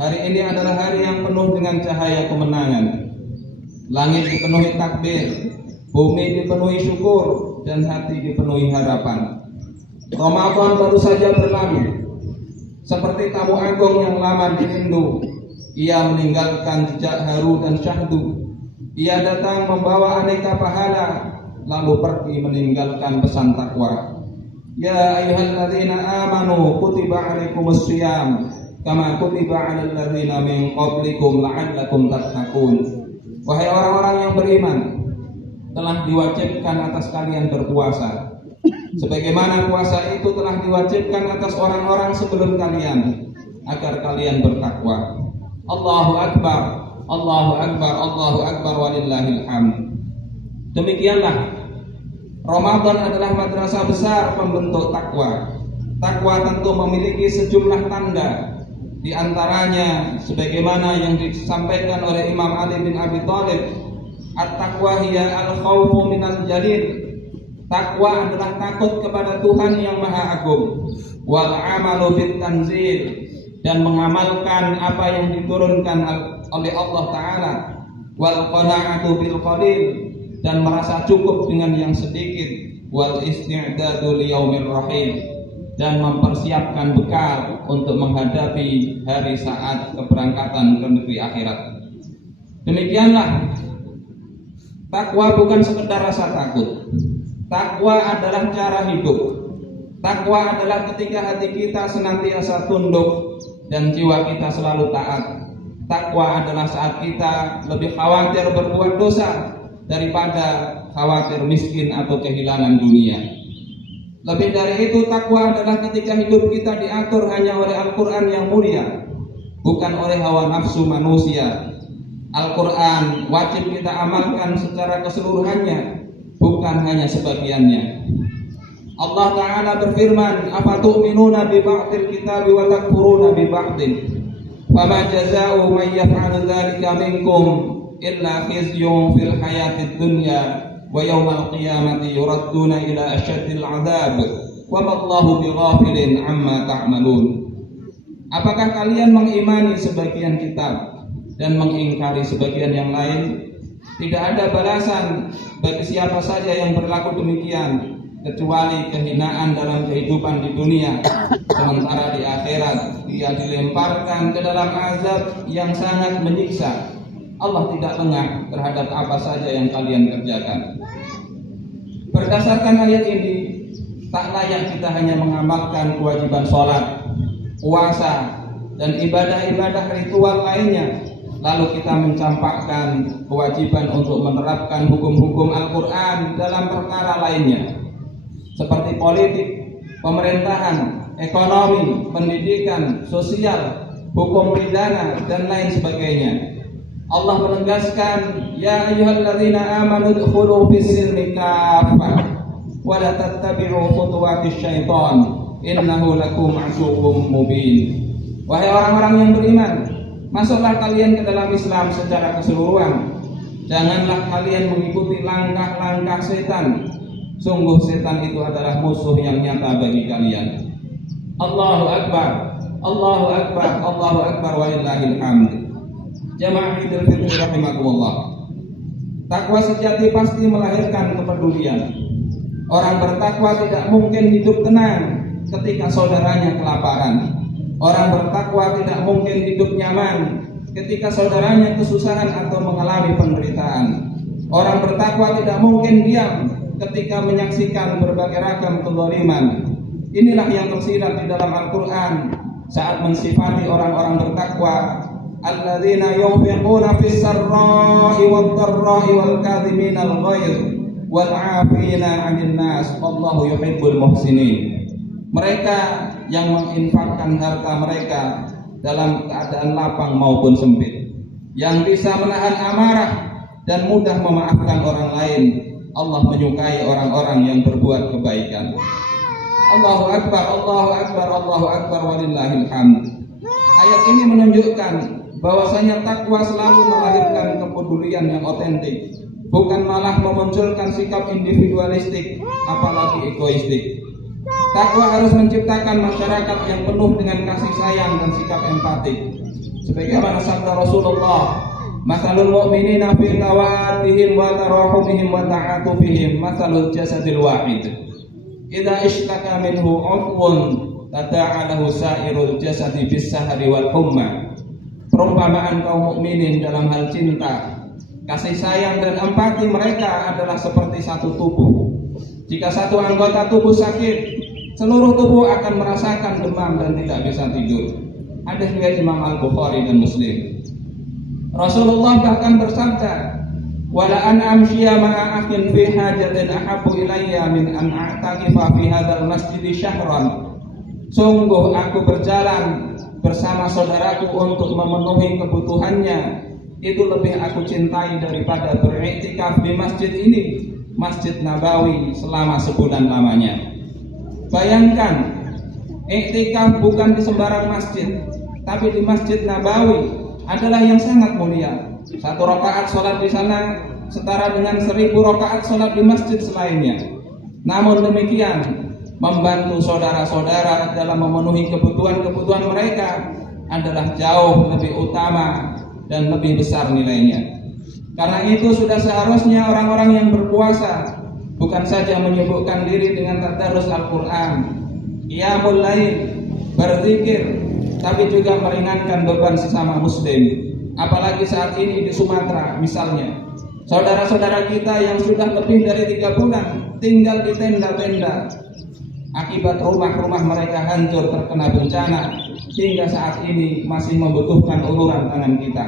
Hari ini adalah hari yang penuh dengan cahaya kemenangan. Langit dipenuhi takbir, bumi dipenuhi syukur, dan hati dipenuhi harapan. Ramadan baru saja berlalu. Seperti tamu agung yang lama dirindu, ia meninggalkan jejak haru dan syahdu. Ia datang membawa aneka pahala, lalu pergi meninggalkan pesan takwa. Ya ayyuhalladzina amanu kutiba alaikumus shiyam kama kutiba 'alal ladzina min qablikum la'allakum tattaqun. Wahai orang-orang yang beriman, telah diwajibkan atas kalian berpuasa sebagaimana puasa itu telah diwajibkan atas orang-orang sebelum kalian agar kalian bertakwa. Allahu akbar, Allahu akbar, Allahu akbar walillahil hamd. Demikianlah Ramadan adalah madrasah besar pembentuk takwa. Takwa tentu memiliki sejumlah tanda. Di antaranya sebagaimana yang disampaikan oleh Imam Ali bin Abi Thalib, at-taqwa hiya al-khawfu minal jalil. Takwa adalah takut kepada Tuhan yang Maha Agung. Wal amalu bit tanzil, dan mengamalkan apa yang diturunkan oleh Allah Ta'ala. Wal qana'atu bil qalil, dan merasa cukup dengan yang sedikit. Wal isti'dadu liyaumir rahim, dan mempersiapkan bekal untuk menghadapi hari saat keberangkatan ke negeri akhirat. Demikianlah takwa bukan sekedar rasa takut. Takwa adalah cara hidup. Takwa adalah ketika hati kita senantiasa tunduk dan jiwa kita selalu taat. Takwa adalah saat kita lebih khawatir berbuat dosa daripada khawatir miskin atau kehilangan dunia. Lebih dari itu, takwa adalah ketika hidup kita diatur hanya oleh Al-Quran yang mulia, bukan oleh hawa nafsu manusia. Al-Quran wajib kita amalkan secara keseluruhannya, bukan hanya sebagiannya. Allah Ta'ala berfirman, afatu'minuna bi ba'dil kitabi wa takfuruna bi ba'din wa ma jazaa'u man yaf'alu dzalika minkum illa khizyun fil hayatid dunya wa yawmal qiyamati yuradduna ila asyaddil 'adzab wa mallahu bighafilin 'amma ta'malun. Apakah kalian mengimani sebagian kitab dan mengingkari sebagian yang lain? Tidak ada balasan bagi siapa saja yang berlaku demikian kecuali kehinaan dalam kehidupan di dunia, sementara di akhirat dia dilemparkan ke dalam azab yang sangat menyiksa. Allah tidak lengah terhadap apa saja yang kalian kerjakan. Berdasarkan ayat ini, tak layak kita hanya mengamalkan kewajiban sholat, puasa, dan ibadah-ibadah ritual lainnya, lalu kita mencampakkan kewajiban untuk menerapkan hukum-hukum Al-Quran dalam perkara lainnya, seperti politik, pemerintahan, ekonomi, pendidikan, sosial, hukum pidana, dan lain sebagainya. Allah menegaskan, ya ayyuhalladzina amanu udkhulu fis-silmi kaffah wa la tattabi'u khutuwatis syaitan innahu lakum aduwwum mubin. Wahai orang-orang yang beriman, masuklah kalian ke dalam Islam secara keseluruhan. Janganlah kalian mengikuti langkah-langkah setan. Sungguh setan itu adalah musuh yang nyata bagi kalian. Allahu Akbar, Allahu Akbar, Allahu Akbar walillahil hamd. Jamaah Idul Fitri rahimakumullah. Takwa sejati pasti melahirkan kepedulian. Orang bertakwa tidak mungkin hidup tenang ketika saudaranya kelaparan. Orang bertakwa tidak mungkin hidup nyaman ketika saudaranya kesusahan atau mengalami penderitaan. Orang bertakwa tidak mungkin diam ketika menyaksikan berbagai ragam kezaliman. Inilah yang tersirat di dalam Al-Quran saat mensifati orang-orang bertakwa. Alladzina yunfiquna fis sarra'i wad dharra'i wal kadhimina al ghaidh wal 'afina 'anil nas wallahu yuhibbul muhsinin. Mereka yang menginfakkan harta mereka dalam keadaan lapang maupun sempit, yang bisa menahan amarah dan mudah memaafkan orang lain. Allah menyukai orang-orang yang berbuat kebaikan. Allahu Akbar, Allahu Akbar, Allahu Akbar walillahil hamd. Ayat ini menunjukkan bahwasanya takwa selalu melahirkan kepedulian yang otentik, bukan malah memunculkan sikap individualistik apalagi egoistik. Takwa harus menciptakan masyarakat yang penuh dengan kasih sayang dan sikap empatik. Sebagaimana sabda Rasulullah, "Matsalul mu'minina fi tawaddihim wa tarahumihim wa ta'atufihim matsalul jasadil wahid. Idza ishtaka minhu 'udwun tada'a lahu sa'irul jasadi bis sahri wal humma." Perumpamaan kaum mukminin dalam hal cinta, kasih sayang dan empati mereka adalah seperti satu tubuh. Jika satu anggota tubuh sakit, seluruh tubuh akan merasakan demam dan tidak bisa tidur. Hadis riwayat Imam Al-Bukhari dan Muslim. Rasulullah bahkan bersabda, "Wala an amshiya ma'a akhin fi hajatin ahabbu ilayya min an a'taqifa fi hadzal masjid syahran." Sungguh aku berjalan bersama saudaraku untuk memenuhi kebutuhannya, itu lebih aku cintai daripada beriktikaf di masjid ini, Masjid Nabawi, selama sebulan lamanya. Bayangkan, iktikaf bukan di sembarang masjid, tapi di Masjid Nabawi adalah yang sangat mulia. 1 rakaat sholat di sana setara dengan 1000 rakaat sholat di masjid selainnya. Namun demikian, membantu saudara-saudara dalam memenuhi kebutuhan-kebutuhan mereka adalah jauh lebih utama dan lebih besar nilainya. Karena itu sudah seharusnya orang-orang yang berpuasa bukan saja menyibukkan diri dengan tadarus Al-Quran, qiyamul lail, berzikir, tapi juga meringankan beban sesama muslim. Apalagi saat ini di Sumatera misalnya, saudara-saudara kita yang sudah lebih dari 3 bulan tinggal di tenda-tenda akibat rumah-rumah mereka hancur terkena bencana, hingga saat ini masih membutuhkan uluran tangan kita.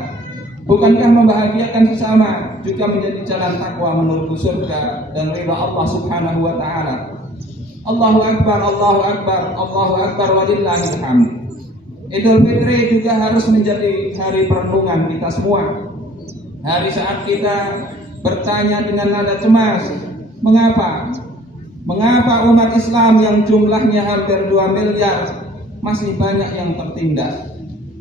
Bukankah membahagiakan sesama juga menjadi jalan takwa menuju surga dan ridha Allah Subhanahu wa taala? Allahu akbar, Allahu akbar, Allahu akbar walillahil hamd. Idul Fitri juga harus menjadi hari perenungan kita semua. Hari saat kita bertanya dengan nada cemas, mengapa umat Islam yang jumlahnya hampir 2 miliar masih banyak yang tertindas?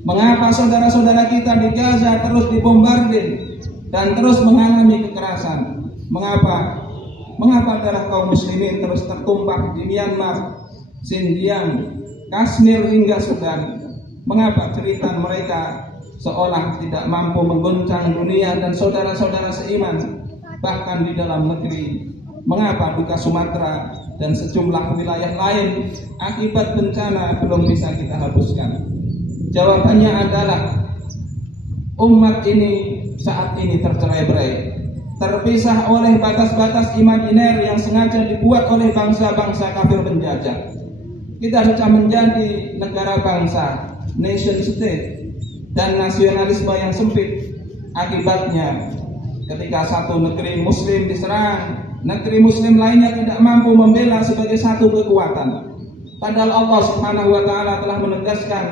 Mengapa saudara-saudara kita di Gaza terus dibombardir dan terus mengalami kekerasan? Mengapa darah kaum muslimin terus tertumpah di Myanmar, Xinjiang, Kashmir hingga Sudan? Mengapa cerita mereka seolah tidak mampu mengguncang dunia dan saudara-saudara seiman bahkan di dalam negeri? Mengapa duka Sumatera dan sejumlah wilayah lain akibat bencana belum bisa kita hapuskan? Jawabannya adalah umat ini saat ini tercerai-berai, terpisah oleh batas-batas imajiner yang sengaja dibuat oleh bangsa-bangsa kafir penjajah. Kita sudah menjadi negara bangsa, nation state, dan nasionalisme yang sempit. Akibatnya, ketika satu negeri muslim diserang, negeri muslim lainnya tidak mampu membela sebagai satu kekuatan. Padahal Allah Subhanahu wa taala telah menegaskan,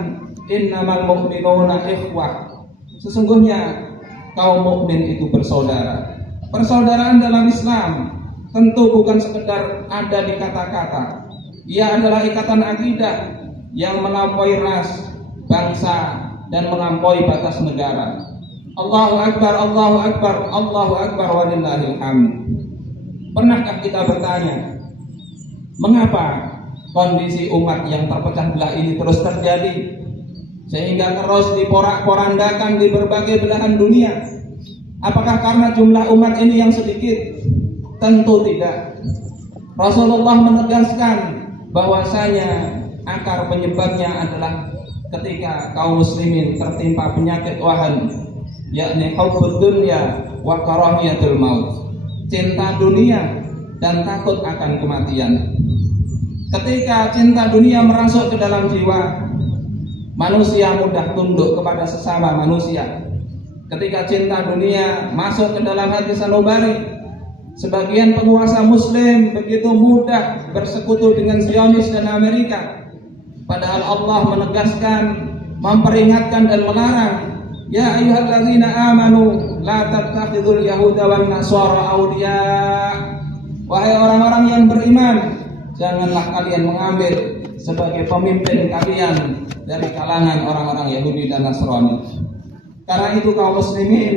innamal mu'minuna ikhwah. Sesungguhnya kaum mukmin itu bersaudara. Persaudaraan dalam Islam tentu bukan sekedar ada di kata-kata. Ia adalah ikatan akidah yang melampaui ras, bangsa, dan melampaui batas negara. Allahu akbar, Allahu akbar, Allahu akbar walillahil hamd. Pernahkah kita bertanya, mengapa kondisi umat yang terpecah belah ini terus terjadi sehingga terus diporak-porandakan di berbagai belahan dunia? Apakah karena jumlah umat ini yang sedikit? Tentu tidak. Rasulullah menegaskan bahwasanya akar penyebabnya adalah ketika kaum muslimin tertimpa penyakit wahan, yakni hubbud dunya wa karahiyatul maut, cinta dunia dan takut akan kematian. Ketika cinta dunia merasuk ke dalam jiwa, manusia mudah tunduk kepada sesama manusia. Ketika cinta dunia masuk ke dalam hati sanubari, sebagian penguasa muslim begitu mudah bersekutu dengan Zionis dan Amerika. Padahal Allah menegaskan, memperingatkan dan melarang, ya ayyuhallazina amanu la tattakhidul yahuda wan nasara awliya. Wahai orang-orang yang beriman, janganlah kalian mengambil sebagai pemimpin kalian dari kalangan orang-orang Yahudi dan Nasrani. Karena itu kaum muslimin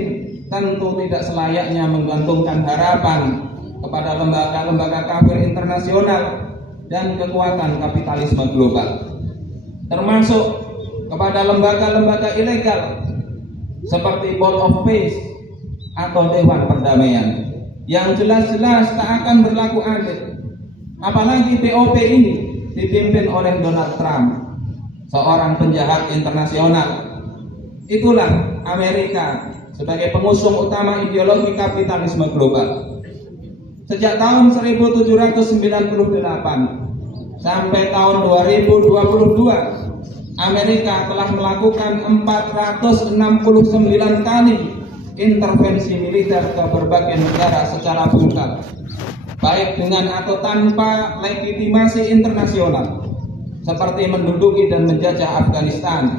tentu tidak selayaknya menggantungkan harapan kepada lembaga-lembaga kafir internasional dan kekuatan kapitalisme global, termasuk kepada lembaga-lembaga ilegal seperti Board of Peace atau Dewan Perdamaian yang jelas-jelas tak akan berlaku adil. Apalagi BOP ini dipimpin oleh Donald Trump, seorang penjahat internasional. Itulah Amerika sebagai pengusung utama ideologi kapitalisme global. Sejak tahun 1798 sampai tahun 2022, Amerika telah melakukan 469 kali intervensi militer ke berbagai negara secara brutal, baik dengan atau tanpa legitimasi internasional, seperti menduduki dan menjajah Afghanistan,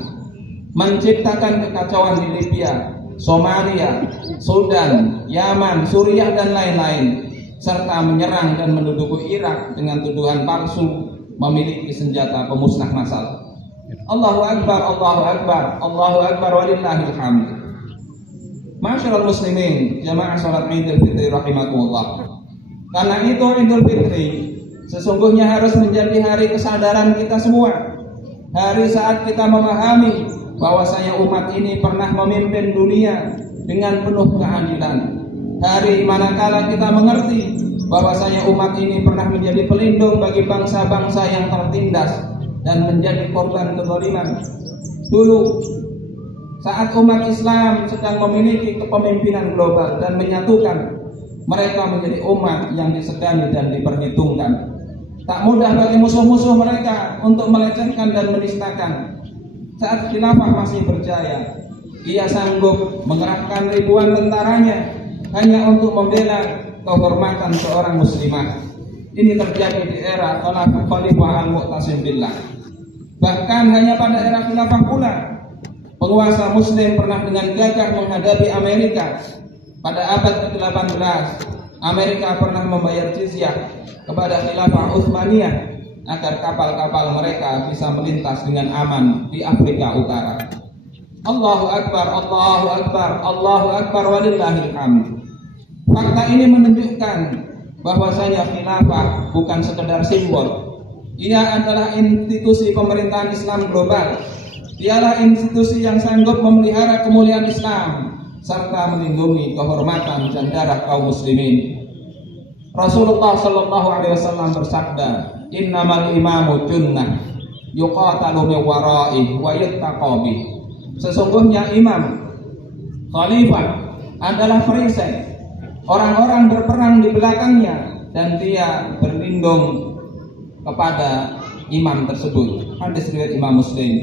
menciptakan kekacauan di Libya, Somalia, Sudan, Yaman, Suriah dan lain-lain, serta menyerang dan menduduki Irak dengan tuduhan palsu memiliki senjata pemusnah massal. Allahu Akbar, Allahu Akbar, Allahu Akbar walillahil hamd. Ma'asyiral muslimin, jamaah salat Idul Fitri rahimakumullah. Karena itu Idul Fitri sesungguhnya harus menjadi hari kesadaran kita semua. Hari saat kita memahami bahwasanya umat ini pernah memimpin dunia dengan penuh keadilan. Hari manakala kita mengerti bahwasanya umat ini pernah menjadi pelindung bagi bangsa-bangsa yang tertindas dan menjadi korban kezaliman. Dulu saat umat Islam sedang memiliki kepemimpinan global dan menyatukan, mereka menjadi umat yang disegani dan diperhitungkan. Tak mudah bagi musuh-musuh mereka untuk melecehkan dan menistakan. Saat khilafah masih berjaya, ia sanggup mengerahkan ribuan tentaranya hanya untuk membela kehormatan seorang muslimah. Ini terjadi di era Khalifah Al-Mu'tasim billah. Bahkan hanya pada era khilafah pula penguasa muslim pernah dengan gagah menghadapi Amerika. Pada abad ke-18, Amerika pernah membayar jizyah kepada khilafah Utsmaniyah agar kapal-kapal mereka bisa melintas dengan aman di Afrika Utara. Allahu Akbar, Allahu Akbar, Allahu Akbar walillahil hamd. Fakta ini menunjukkan bahwasanya khilafah bukan sekedar simbol. Ia adalah institusi pemerintahan Islam global. Dialah institusi yang sanggup memelihara kemuliaan Islam serta melindungi kehormatan dan darah kaum muslimin. Rasulullah sallallahu alaihi wasallam bersabda, "Innamal imamu junnah yuqatalu min wara'ihi wa yattaqu bih." Sesungguhnya imam, khalifah adalah perisai. Orang-orang berperang di belakangnya dan dia berlindung kepada imam tersebut. Hadis riwayat Imam Muslim.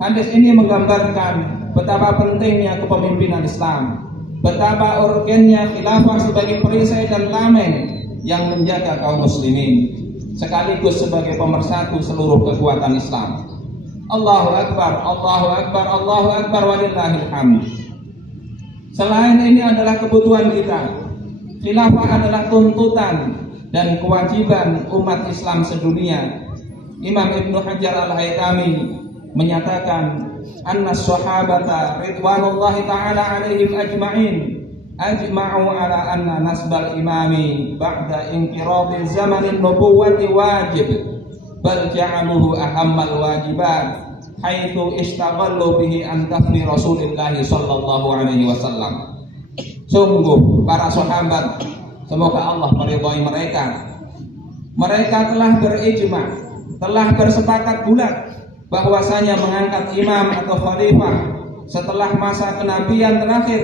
Hadis ini menggambarkan betapa pentingnya kepemimpinan Islam, betapa urgennya khilafah sebagai perisai dan tameng yang menjaga kaum muslimin, sekaligus sebagai pemersatu seluruh kekuatan Islam. Allahu Akbar, Allahu Akbar, Allahu Akbar walillahil hamd. Selain ini adalah kebutuhan kita. Khilafah adalah tuntutan dan kewajiban umat Islam sedunia. Imam Ibnu Hajar Al-Haytami menyatakan anna sahabata ridwanullahi ta'ala alaihim ajma'in ajma'u ala anna nasbal imami ba'da inqiradi zamanin nubuwwati wajib bal ja'aluhu ahammal wajibat haitsu istaghallu bihi an tafni Rasulillah sallallahu alaihi wasallam. Sungguh para sahabat, semoga Allah meridhai mereka, mereka telah berijma, telah bersepakat bulat bahwasanya mengangkat imam atau khalifah setelah masa kenabian terakhir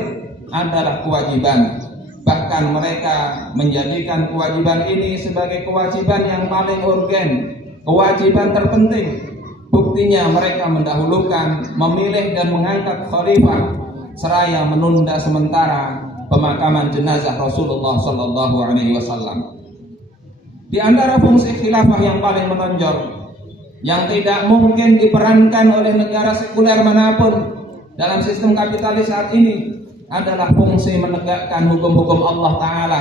adalah kewajiban. Bahkan mereka menjadikan kewajiban ini sebagai kewajiban yang paling urgen, kewajiban terpenting. Buktinya mereka mendahulukan memilih dan mengangkat khalifah seraya menunda sementara pemakaman jenazah Rasulullah sallallahu alaihi wasallam. Di antara fungsi khilafah yang paling menonjol yang tidak mungkin diperankan oleh negara sekuler manapun dalam sistem kapitalis saat ini adalah fungsi menegakkan hukum-hukum Allah Ta'ala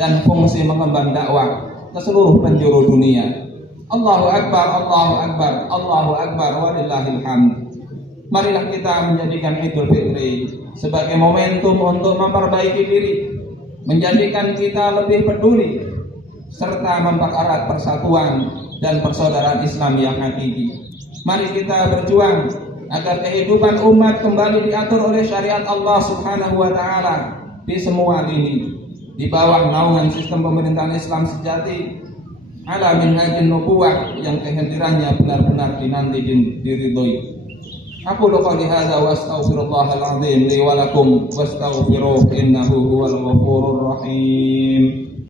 dan fungsi mengemban dakwah ke seluruh penjuru dunia. Allahu Akbar, Allahu Akbar, Allahu Akbar walillahil hamd. Marilah kita menjadikan Idul Fitri sebagai momentum untuk memperbaiki diri, menjadikan kita lebih peduli serta mempererat persatuan dan persaudaraan Islam yang hakiki. Mari kita berjuang agar kehidupan umat kembali diatur oleh syariat Allah Subhanahu wa taala di semua lini di bawah naungan sistem pemerintahan Islam sejati ala minhajin nubuwah yang kehadirannya benar-benar dinanti dan diridhoi. Aku qouli hadza wa astaghfirullahal azim li wa lakum wastaghfiruhu innahu huwal ghafurur rahim.